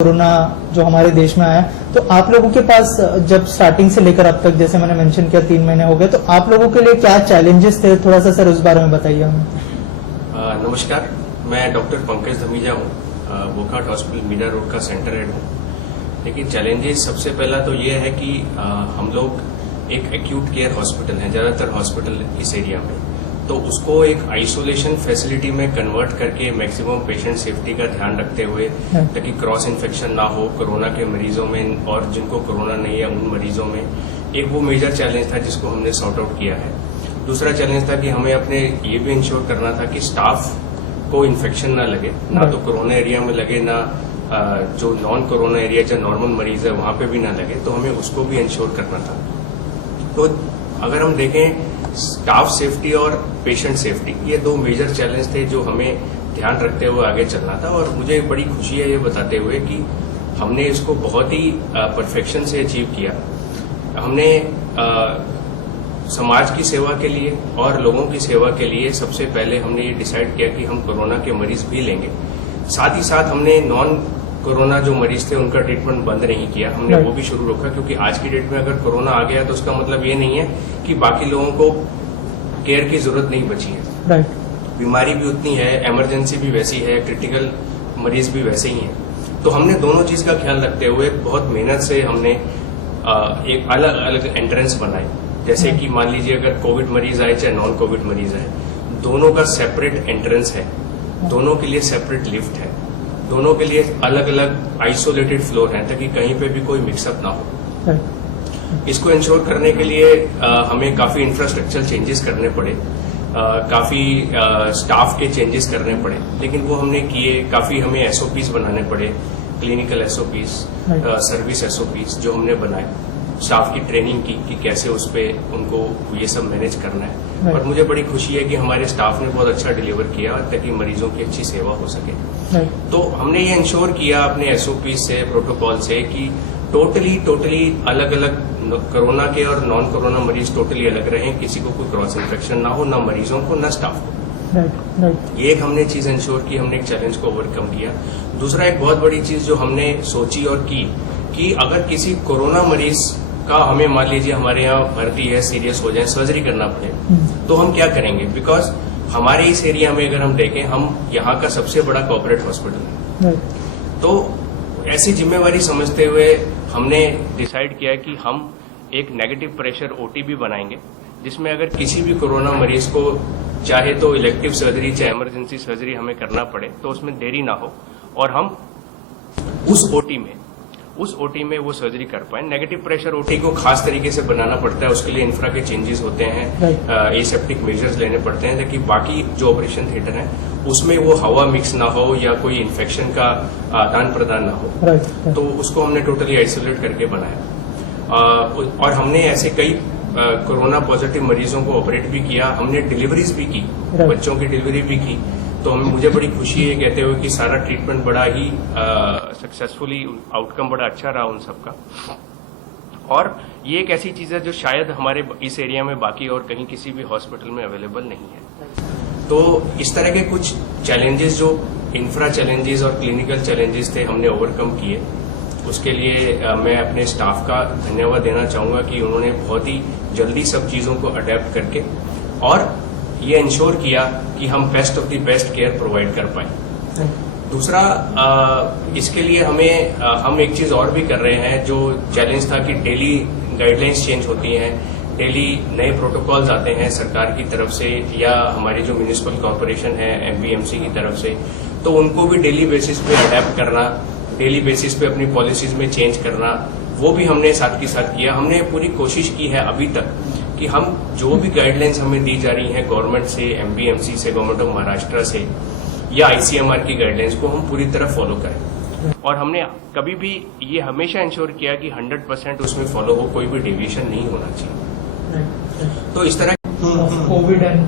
Corona जो हमारे देश में आया, तो आप लोगों के पास जब स्टार्टिंग से लेकर अब तक, जैसे मैंने मेंशन किया 3 महीने हो गए, तो आप लोगों के लिए क्या चैलेंजेस थे, थोड़ा सा सर उस बारे में बताइए हमें। नमस्कार, मैं डॉक्टर पंकज धमीजा हूँ, वोकहार्ट हॉस्पिटल मीरा रोड का सेंटर हेड हूँ। लेकिन चैलेंजेस सबसे पहला तो ये है कि हम लोग एक एक्यूट केयर हॉस्पिटल है, ज्यादातर हॉस्पिटल इस एरिया में, तो उसको एक आइसोलेशन फैसिलिटी में कन्वर्ट करके मैक्सिमम पेशेंट सेफ्टी का ध्यान रखते हुए, ताकि क्रॉस इन्फेक्शन ना हो कोरोना के मरीजों में और जिनको कोरोना नहीं है उन मरीजों में, एक वो मेजर चैलेंज था जिसको हमने सॉर्ट आउट किया है। दूसरा चैलेंज था कि हमें अपने ये भी इंश्योर करना था कि स्टाफ को इन्फेक्शन ना लगे, ना तो कोरोना एरिया में लगे, ना जो नॉन कोरोना एरिया जो नॉर्मल मरीज है वहां पे भी ना लगे, तो हमें उसको भी इंश्योर करना था। तो अगर हम देखें स्टाफ सेफ्टी और पेशेंट सेफ्टी, ये दो मेजर चैलेंज थे जो हमें ध्यान रखते हुए आगे चलना था। और मुझे बड़ी खुशी है ये बताते हुए कि हमने इसको बहुत ही परफेक्शन से अचीव किया। हमने समाज की सेवा के लिए और लोगों की सेवा के लिए सबसे पहले हमने ये डिसाइड किया कि हम कोरोना के मरीज भी लेंगे। साथ ही साथ हमने नॉन कोरोना जो मरीज थे उनका ट्रीटमेंट बंद नहीं किया, हमने वो भी शुरू रखा, क्योंकि आज की डेट में अगर कोरोना आ गया तो उसका मतलब ये नहीं है कि बाकी लोगों को केयर की जरूरत नहीं बची है। बीमारी भी उतनी है, इमरजेंसी भी वैसी है, क्रिटिकल मरीज भी वैसे ही हैं। तो हमने दोनों चीज का ख्याल रखते हुए बहुत मेहनत से हमने एक अलग अलग एंट्रेंस बनाए। जैसे कि मान लीजिए अगर कोविड मरीज आए चाहे नॉन कोविड मरीज आए, दोनों का सेपरेट एंट्रेंस है, दोनों के लिए सेपरेट लिफ्ट है, दोनों के लिए अलग अलग आइसोलेटेड फ्लोर है, ताकि कहीं पे भी कोई मिक्सअप ना हो। इसको इंश्योर करने के लिए हमें काफी इंफ्रास्ट्रक्चर चेंजेस करने पड़े, काफी स्टाफ के चेंजेस करने पड़े, लेकिन वो हमने किए। काफी हमें एसओपीज बनाने पड़े, क्लिनिकल एसओपीज, सर्विस एसओपीज जो हमने बनाए, स्टाफ की ट्रेनिंग की कि कैसे उस पर उनको ये सब मैनेज करना है। और मुझे बड़ी खुशी है कि हमारे स्टाफ ने बहुत अच्छा डिलीवर किया ताकि मरीजों की अच्छी सेवा हो सके। तो हमने ये इंश्योर किया अपने एसओपी से, प्रोटोकॉल से, कि टोटली अलग अलग कोरोना के और नॉन कोरोना मरीज टोटली अलग रहे, किसी को कोई क्रॉस इन्फेक्शन ना हो, ना मरीजों को ना स्टाफ को। ये एक हमने चीज इंश्योर की, हमने एक चैलेंज को ओवरकम किया। दूसरा एक बहुत बड़ी चीज जो हमने सोची और की कि अगर किसी कोरोना मरीज का हमें मान लीजिए हमारे यहाँ भर्ती है, सीरियस हो जाए, सर्जरी करना पड़े, तो हम क्या करेंगे। बिकॉज हमारे इस एरिया में अगर हम देखें, हम यहाँ का सबसे बड़ा कॉर्पोरेट हॉस्पिटल है, तो ऐसी जिम्मेवारी समझते हुए हमने डिसाइड किया कि हम एक नेगेटिव प्रेशर ओटी भी बनाएंगे, जिसमें अगर किसी भी कोरोना मरीज को चाहे तो इलेक्टिव सर्जरी चाहे इमरजेंसी सर्जरी हमें करना पड़े तो उसमें देरी ना हो, और हम उस ओटी में वो सर्जरी कर पाए। नेगेटिव प्रेशर ओटी को खास तरीके से बनाना पड़ता है, उसके लिए इंफ्रा के चेंजेस होते हैं, एसेप्टिक मेजर्स लेने पड़ते हैं, ताकि बाकी जो ऑपरेशन थिएटर है उसमें वो हवा मिक्स ना हो या कोई इन्फेक्शन का आदान प्रदान ना हो। तो उसको हमने टोटली आइसोलेट करके बनाया। और हमने ऐसे कई कोरोना पॉजिटिव मरीजों को ऑपरेट भी किया, हमने डिलीवरीज भी की, बच्चों की डिलीवरी भी की। तो मुझे बड़ी खुशी है कहते हुए कि सारा ट्रीटमेंट बड़ा ही सक्सेसफुली, आउटकम बड़ा अच्छा रहा उन सबका। और ये एक ऐसी चीज है जो शायद हमारे इस एरिया में बाकी और कहीं किसी भी हॉस्पिटल में अवेलेबल नहीं है। तो इस तरह के कुछ चैलेंजेस जो इंफ्रा चैलेंजेस और क्लिनिकल चैलेंजेस थे, हमने ओवरकम किए। उसके लिए मैं अपने स्टाफ का धन्यवाद देना चाहूंगा कि उन्होंने बहुत ही जल्दी सब चीजों को अडेप्ट करके और ये इंश्योर किया कि हम best of the best care provide कर पाए। दूसरा, इसके लिए हम एक चीज और भी कर रहे हैं, जो चैलेंज था कि डेली गाइडलाइंस चेंज होती हैं, डेली नए प्रोटोकॉल्स आते हैं सरकार की तरफ से या हमारी जो म्यूनिसिपल कॉर्पोरेशन है एमबीएमसी की तरफ से, तो उनको भी डेली बेसिस पे अडेप्ट करना, डेली बेसिस पे अपनी पॉलिसीज में चेंज करना, वो भी हमने साथ के साथ किया। हमने पूरी कोशिश की है अभी तक कि हम जो भी गाइडलाइंस हमें दी जा रही हैं गवर्नमेंट से, एमबीएमसी से, गवर्नमेंट ऑफ महाराष्ट्र से या आईसीएमआर की गाइडलाइंस को हम पूरी तरह फॉलो करें। और हमने कभी भी ये हमेशा इंश्योर किया कि 100% उसमें फॉलो हो, कोई भी डेविएशन नहीं होना चाहिए। तो इस तरह Covid and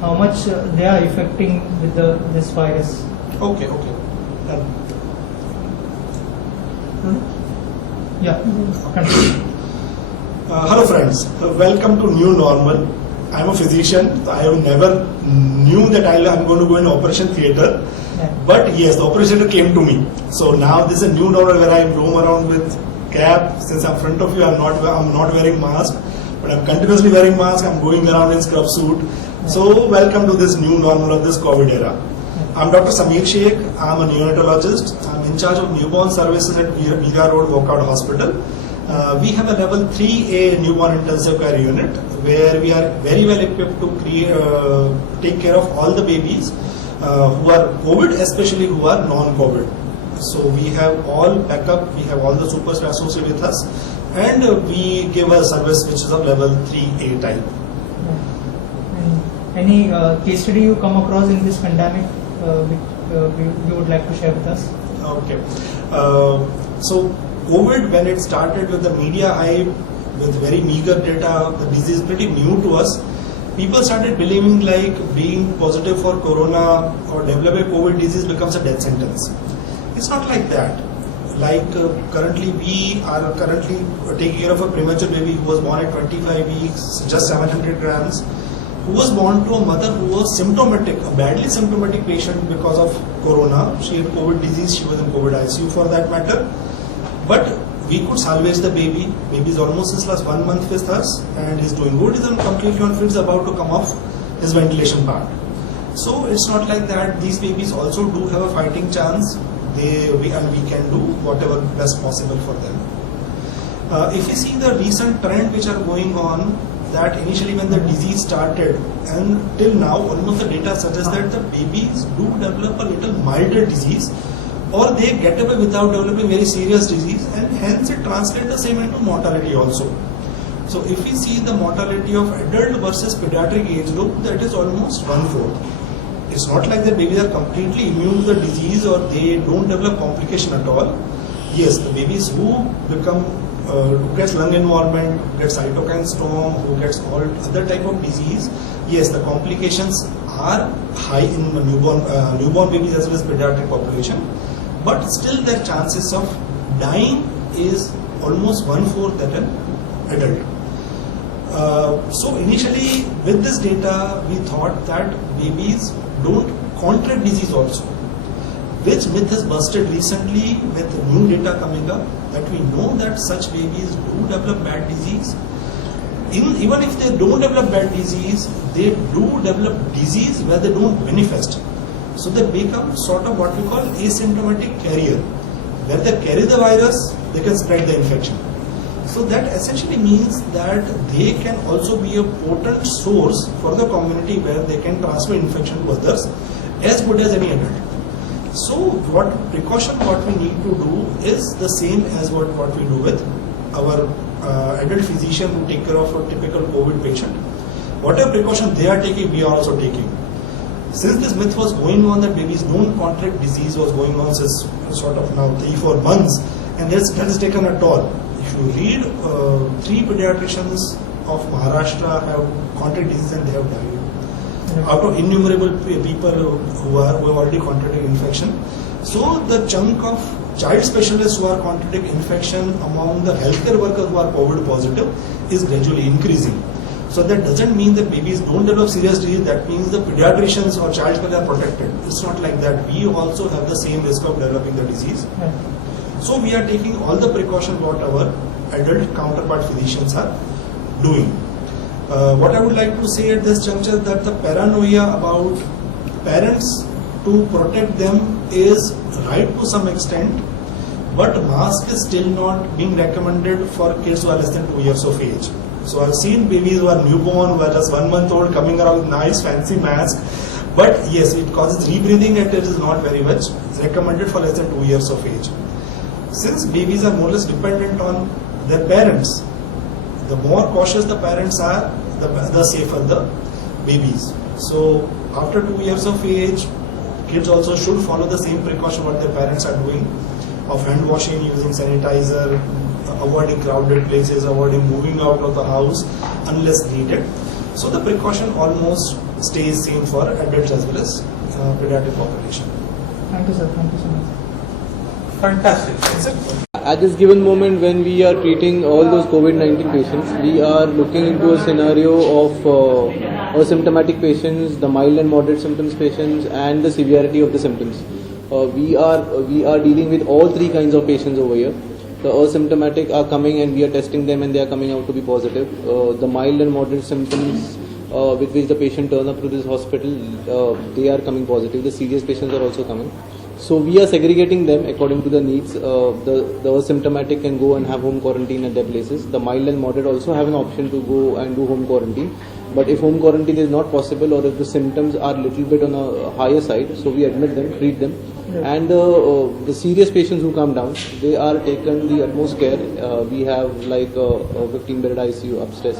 how much they are affecting with this virus. Okay hello friends, welcome to new normal. I am a physician, so I have never knew that I am going to go in operation theatre. Yeah. But yes, the operator came to me. So now this is a new normal where I roam around with cap. Since I'm front of you, I'm not wearing mask, but I'm continuously wearing mask. I'm going around in scrub suit. So welcome to this new normal of this COVID era. I'm Dr. Sameer Sheikh. I'm a neonatologist. I'm in charge of newborn services at Mira Road Walkout Hospital. We have a level 3A newborn intensive care unit where we are very well equipped to take care of all the babies who are COVID, especially who are non-COVID. So we have all backup, we have all the superstars associated with us, and we give a service which is of level 3A type. Any case study you come across in this pandemic which you would like to share with us? Okay. So COVID, when it started with the media hype, with very meager data, the disease is pretty new to us. People started believing like being positive for corona or developing COVID disease becomes a death sentence. It's not like that. Like currently we are taking care of a premature baby who was born at 25 weeks, just 700 grams, who was born to a mother who was symptomatic, a badly symptomatic patient because of corona. She had COVID disease, she was in COVID ICU for that matter. But we could salvage the baby. Baby is almost since last 1 month with us and he's doing good. He's completely on fit, about to come off his ventilation part. So it's not like that. These babies also do have a fighting chance. We can do whatever best possible for them. If you see the recent trend which are going on, that initially when the disease started and till now, almost the data suggests that the babies do develop a little milder disease, or they get away without developing very serious disease, and hence it translates the same into mortality also. So if we see the mortality of adult versus pediatric age group, that is almost 1/4. It's not like the babies are completely immune to the disease or they don't develop complication at all. Yes, the babies who gets lung involvement, who gets cytokine storm, who gets all other type of disease, yes, the complications are high in newborn babies as well as pediatric population. But still their chances of dying is almost 1/4 than an adult. So initially with this data we thought that babies don't contract disease also, which myth is busted recently with new data coming up that we know that such babies do develop bad disease. Even if they don't develop bad disease, they do develop disease where they don't manifest. So they become sort of what we call asymptomatic carrier. Where they carry the virus, they can spread the infection. So that essentially means that they can also be a potent source for the community where they can transfer infection to others as good as any adult. So what we need to do is the same as what we do with our adult physician who take care of a typical COVID patient. Whatever precaution they are taking, we are also taking. Since this myth was going on that babies don't contract disease was going on since sort of now 3-4 months, and that is taken a toll. If you read 3 pediatricians of Maharashtra have contracted disease and they have died. Out of innumerable people who have already contracted infection. So the chunk of child specialists who are contracting infection among the healthcare workers who are COVID positive is gradually increasing. So that doesn't mean that babies don't develop serious disease. That means the pediatricians or child specialists are protected. It's not like that. We also have the same risk of developing the disease. So we are taking all the precautions what our adult counterpart physicians are doing. What I would like to say at this juncture that the paranoia about parents to protect them is right to some extent, but mask is still not being recommended for kids who are less than 2 years of age. So I've seen babies who are newborn, who are just 1 month old, coming around with nice fancy mask. But yes, it causes rebreathing and it is not very much recommended for less than 2 years of age. Since babies are more or less dependent on their parents, the more cautious the parents are, the safer the babies. So after 2 years of age, kids also should follow the same precaution what their parents are doing of hand washing, using sanitizer, avoiding crowded places, avoiding moving out of the house unless needed. So the precaution almost stays same for adults as well as pediatric population. Thank you, sir. Thank you so much. Fantastic. At this given moment, when we are treating all those COVID-19 patients, we are looking into a scenario of asymptomatic patients, the mild and moderate symptoms patients, and the severity of the symptoms. We are dealing with all three kinds of patients over here. The asymptomatic are coming and we are testing them and they are coming out to be positive. The mild and moderate symptoms with which the patient turn up to this hospital, they are coming positive. The serious patients are also coming. So we are segregating them according to the needs. The asymptomatic can go and have home quarantine at their places. The mild and moderate also have an option to go and do home quarantine. But if home quarantine is not possible or if the symptoms are a little bit on a higher side, so we admit them, treat them. And the serious patients who come down, they are taken the utmost care. We have like a 15-bed ICU upstairs.